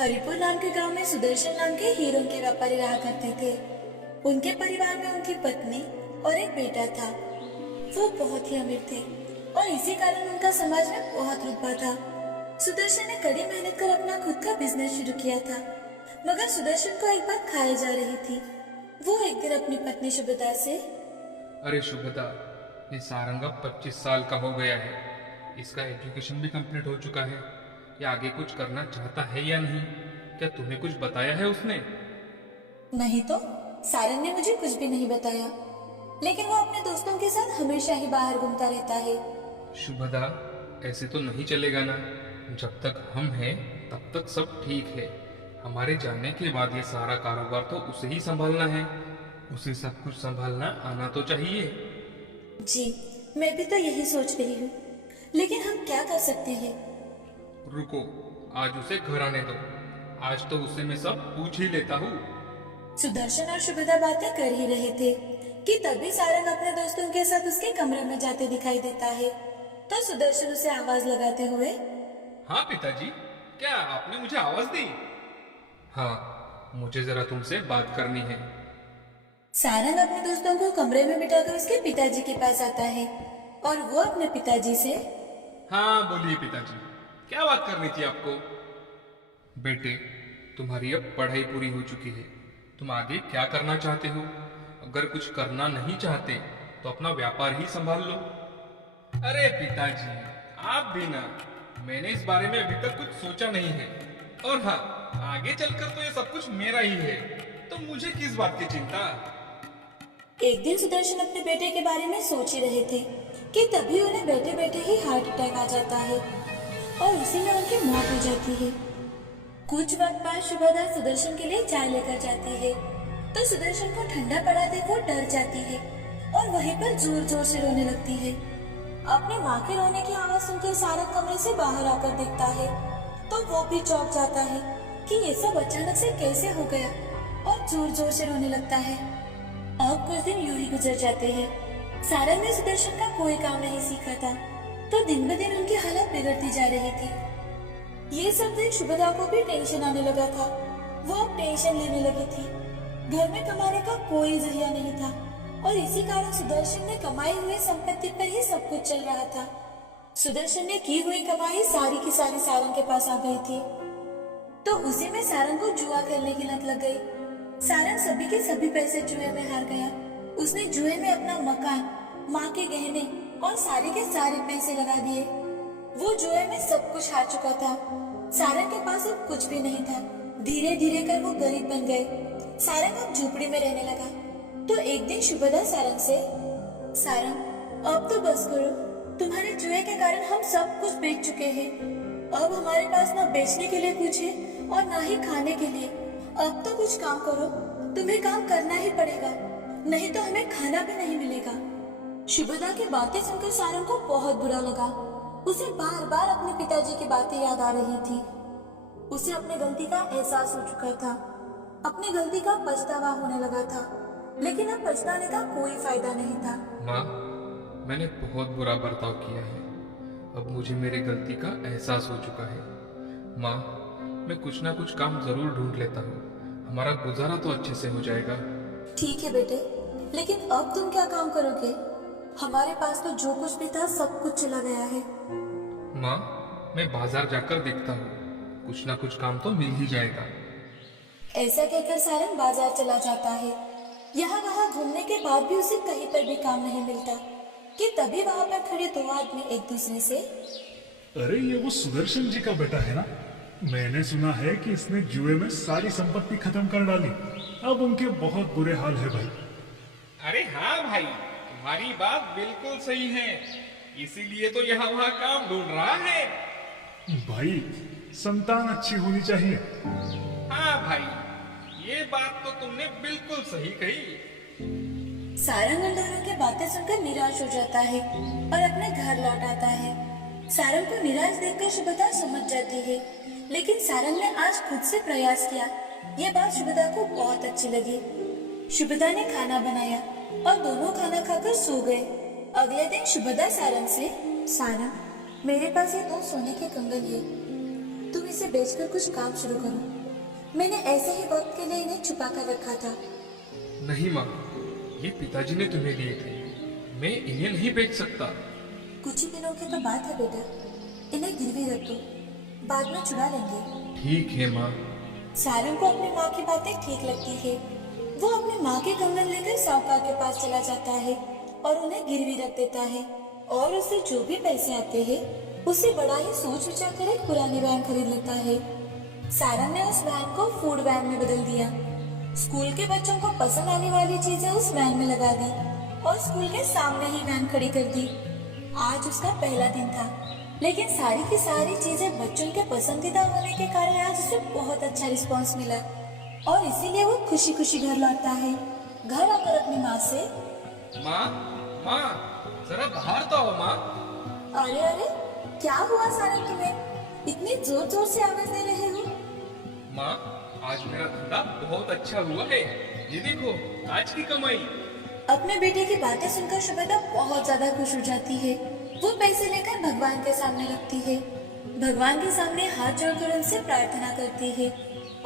हरिपुर नाम के गांव में सुदर्शन नाम के हीरों के व्यापारी रहा करते थे। उनके परिवार में उनकी पत्नी और एक बेटा था। वो बहुत ही अमीर थे और इसी कारण उनका समाज में बहुत रुतबा था। सुदर्शन ने कड़ी मेहनत कर अपना खुद का बिजनेस शुरू किया था, मगर सुदर्शन को एक बात खाई जा रही थी। वो एक दिन अपनी पत्नी शुभदा से, अरे शुभदा, ये सारंग अब 25 साल का हो गया है। इसका एजुकेशन भी कंप्लीट हो चुका है। ये आगे कुछ करना चाहता है या नहीं? क्या तुम्हें कुछ बताया है उसने? नहीं तो सारंग ने मुझे कुछ भी नहीं बताया, लेकिन वो अपने दोस्तों के साथ हमेशा ही बाहर घूमता रहता है। शुभदा, ऐसे तो नहीं चलेगा ना। जब तक हम हैं तब तक सब ठीक है। हमारे जाने के बाद ये सारा कारोबार तो उसे ही संभालना है। उसे सब कुछ संभालना आना तो चाहिए। जी, मैं भी तो यही सोच रही हूँ, लेकिन हम क्या कर सकते हैं? रुको, आज उसे घर आने दो। आज तो उससे मैं सब पूछ ही लेता हूँ। सुदर्शन और शुभदा बातें कर ही रहे थे कि तभी सारंग अपने दोस्तों के साथ उसके कमरे में जाते दिखाई देता है। तो सुदर्शन उसे आवाज लगाते हुए, हाँ पिताजी, क्या आपने मुझे आवाज दी? हाँ, मुझे जरा तुमसे बात करनी है। सारंग अपने दोस्तों को कमरे में बिठाकर उसके पिताजी के पास आता है और वो अपने पिताजी से, हाँ बोलिए पिताजी, क्या बात करनी थी आपको? बेटे, तुम्हारी अब पढ़ाई पूरी हो चुकी है। तुम आगे क्या करना चाहते हो? अगर कुछ करना नहीं चाहते तो अपना व्यापार ही संभाल लो। अरे पिताजी, आप भी ना। मैंने इस बारे में अभी तक कुछ सोचा नहीं है। और हाँ, आगे चलकर तो ये सब कुछ मेरा ही है, तो मुझे किस बात की चिंता? एक दिन सुदर्शन अपने बेटे के बारे में सोच ही रहे थे कि तभी उन्हें बैठे बैठे ही हार्ट अटैक आ जाता है और उसी में उनकी मौत हो जाती है। कुछ वक्त बाद शुभदा सुदर्शन के लिए चाय लेकर जाती है, तो सुदर्शन को ठंडा पड़ा देख वो डर जाती है और वहीं पर जोर जोर से रोने लगती है। अपनी माँ के रोने की आवाज सुनकर सारंग कमरे से बाहर आकर देखता है तो वो भी चौंक जाता है कि ये सब अचानक से कैसे हो गया और जोर जोर से रोने लगता है। अब कुछ दिन यूं ही गुजर जाते हैं। सारंग ने सुदर्शन का कोई काम नहीं सीखा था, तो दिन ब दिन उनकी हालत बिगड़ती जा रही थी। ये सब देख शुभदा को भी टेंशन आने लगा था। वो अब टेंशन लेने लगी थी। घर में कमाने का कोई जरिया नहीं था और इसी कारण सुदर्शन ने कमाई हुई संपत्ति पर ही सब कुछ चल रहा था। सुदर्शन ने की हुई कमाई सारी की सारी सारंग के पास आ गई थी, तो उसी में सारंग को जुआ खेलने की लत लग गई। सारंग सभी के सभी पैसे जुए में हार गया। उसने जुए में अपना मकान, माँ के गहने और सारे के सारे पैसे लगा दिए। वो जुए में सब कुछ हार चुका था। सारंग के पास अब कुछ भी नहीं था। धीरे धीरे कर वो गरीब बन गए। सारंग अब झोपड़ी में रहने लगा। तो एक दिन शुभदा सारंग से, सारंग अब तो बस करो, तुम्हारे जुए के कारण हम सब कुछ बेच चुके हैं। अब हमारे पास ना बेचने के लिए कुछ है और ना ही खाने के लिए। अब तो कुछ काम करो, तुम्हें काम करना ही पड़ेगा, नहीं तो हमें खाना भी नहीं मिलेगा। शुभदा की बातें सुनकर सारंग को बहुत बुरा लगा। उसे बार बार अपने पिताजी की बातें याद आ रही थी। उसे अपने गलती का एहसास हो चुका था। अपनी गलती का पछतावा होने लगा था, लेकिन अब पछताने का कोई फायदा नहीं था। माँ, मैंने बहुत बुरा बर्ताव किया है। अब मुझे मेरी गलती का एहसास हो चुका है। माँ, मैं कुछ ना कुछ काम जरूर ढूंढ लेता हूँ। हमारा गुजारा तो अच्छे से हो जाएगा। ठीक है बेटे, लेकिन अब तुम क्या काम करोगे? हमारे पास तो जो कुछ भी था सब कुछ चला गया है। माँ, मैं बाजार जाकर देखता हूँ। कुछ ना कुछ काम तो मिल ही जाएगा। ऐसा कहकर सारंग बाजार चला जाता है। यहाँ वहाँ घूमने के बाद भी उसे कहीं पर भी काम नहीं मिलता कि तभी वहाँ पर खड़े दो आदमी एक दूसरे से, अरे ये वो सुदर्शन जी का बेटा है ना? मैंने सुना है कि इसने जुए में सारी संपत्ति खत्म कर डाली। अब उनके बहुत बुरे हाल है भाई। अरे हाँ भाई, तुम्हारी बात बिल्कुल सही है। इसीलिए तो यहाँ वहाँ काम ढूंढ रहा है। भाई, संतान अच्छी होनी चाहिए। हाँ भाई, ये बात तो तुमने बिल्कुल सही कही। सारंग उन दोनों की बातें सुनकर निराश हो जाता है और अपने घर लौट आता है। सारंग को निराश देखकर शुभदा समझ जाती है, लेकिन सारंग ने आज खुद से प्रयास किया। ये बात शुभदा को बहुत अच्छी लगी। शुभदा ने खाना बनाया और दोनों खाना खाकर सो गए। अगले दिन शुभदा सारंग से, सारंग, मेरे पास ये 2 सोने के कंगन है, तुम इसे बेचकर कुछ काम शुरू करो। मैंने ऐसे ही वक्त के लिए इन्हें छुपा कर रखा था। नहीं माँ, ये पिताजी ने तुम्हें दिए थे, मैं इन्हें नहीं बेच सकता। कुछ ही दिनों की तो बात है बेटा, इन्हें गिरवी रख दो, बाद में चुरा लेंगे। ठीक है माँ। सारंग को अपनी माँ की बातें ठीक लगती है। वो अपनी माँ के कंगन लेकर साहूकार के पास चला जाता है और उन्हें गिरवी रख देता है, और उससे जो भी पैसे आते हैं उसे बड़ा ही सोच विचार कर एक पुरानी वैन खरीद लेता है। सारंग ने उस वैन को फूड वैन में बदल दिया। स्कूल के बच्चों को पसंद आने वाली चीजें उस वैन में लगा दी और स्कूल के सामने ही वैन खड़ी कर दी। आज उसका पहला दिन था, लेकिन सारी की सारी चीजें बच्चों के पसंदीदा होने के कारण आज उसे बहुत अच्छा रिस्पांस मिला और इसीलिए वो खुशी खुशी घर लौटता है। घर आकर अपनी माँ से, माँ, माँ, जरा बाहर तो आओ माँ। अरे अरे, क्या हुआ सारंग, तुम्हें इतनी जोर जोर से आवाज दे रहे हो? माँ, आज मेरा धंधा बहुत अच्छा हुआ है, ये देखो आज की कमाई। अपने बेटे की बातें सुनकर शुभदा बहुत ज्यादा खुश हो जाती है। वो पैसे लेकर भगवान के सामने रखती है, भगवान के सामने हाथ जोड़कर उनसे प्रार्थना करती है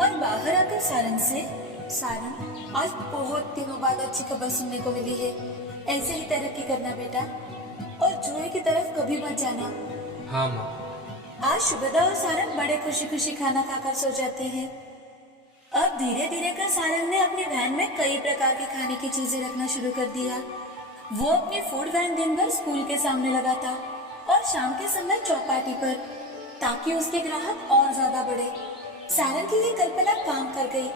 और बाहर आकर सारंग से, सारंग, आज बहुत दिनों बाद अच्छी खबर सुनने को मिली है। ऐसे ही तरक्की करना बेटा, और जुए की तरफ कभी मत जाना। हाँ माँ। आज शुभदा और सारंग बड़े खुशी खुशी खाना खाकर सो जाते हैं। अब धीरे धीरे कर सारंग ने अपनी वैन में कई प्रकार के खाने की चीजें रखना शुरू कर दिया। वो अपनी फूड वैन दिन भर स्कूल के सामने लगाता और शाम के समय चौपाटी पर, ताकि उसके ग्राहक और ज्यादा बढ़े। सारंग की ये कल्पना काम कर गई।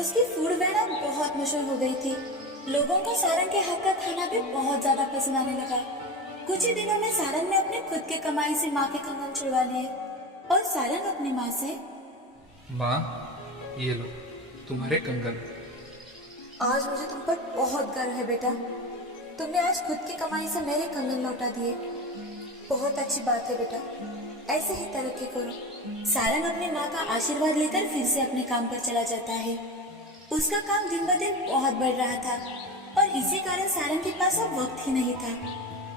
उसकी फूड वैन अब बहुत मशहूर हो गई थी। लोगों को सारंग के हाथ का खाना भी बहुत ज्यादा पसंद आने लगा। कुछ ही दिनों में सारंग ने अपने खुद के कमाई से माँ के कंगन छुड़वा लिए और सारंग अपनी माँ से, माँ, ये लो तुम्हारे कंगन। आज मुझे तुम पर बहुत गर्व है बेटा। तुमने आज खुद की कमाई से मेरे कंगन लौटा दिए। बहुत अच्छी बात है बेटा, ऐसे ही तरक्की करो। सारंग अपनी माँ का आशीर्वाद लेकर फिर से अपने काम पर चला जाता है। उसका काम दिन ब दिन बहुत बढ़ रहा था और इसी कारण सारंग के पास अब वक्त ही नहीं था।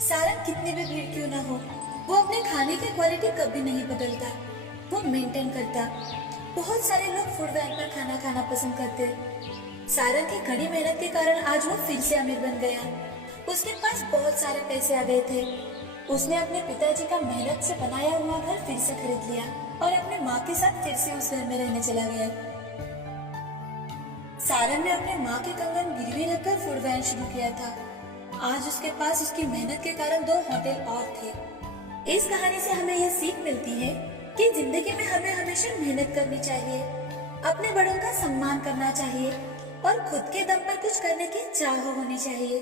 सारंग कितनी भी भीड़ क्यों ना हो, वो अपने खाने की क्वालिटी कभी नहीं बदलता, वो मेंटेन करता। बहुत सारे लोग फूड वैन पर खाना खाना पसंद करते। सारंग की कड़ी मेहनत के कारण आज वो फिर से अमीर बन गया। उसके पास बहुत सारे पैसे आ गए थे। उसने अपने पिताजी का मेहनत से बनाया हुआ घर फिर से खरीद लिया और अपने माँ के साथ फिर से उस घर में रहने चला गया। सारंग ने अपने माँ के कंगन गिरवी रखकर फूड वैन शुरू किया था। आज उसके पास उसकी मेहनत के कारण 2 होटल और थे। इस कहानी से हमें यह सीख मिलती है कि जिंदगी में हमें हमेशा मेहनत करनी चाहिए, अपने बड़ों का सम्मान करना चाहिए और खुद के दम पर कुछ करने की चाह होनी चाहिए।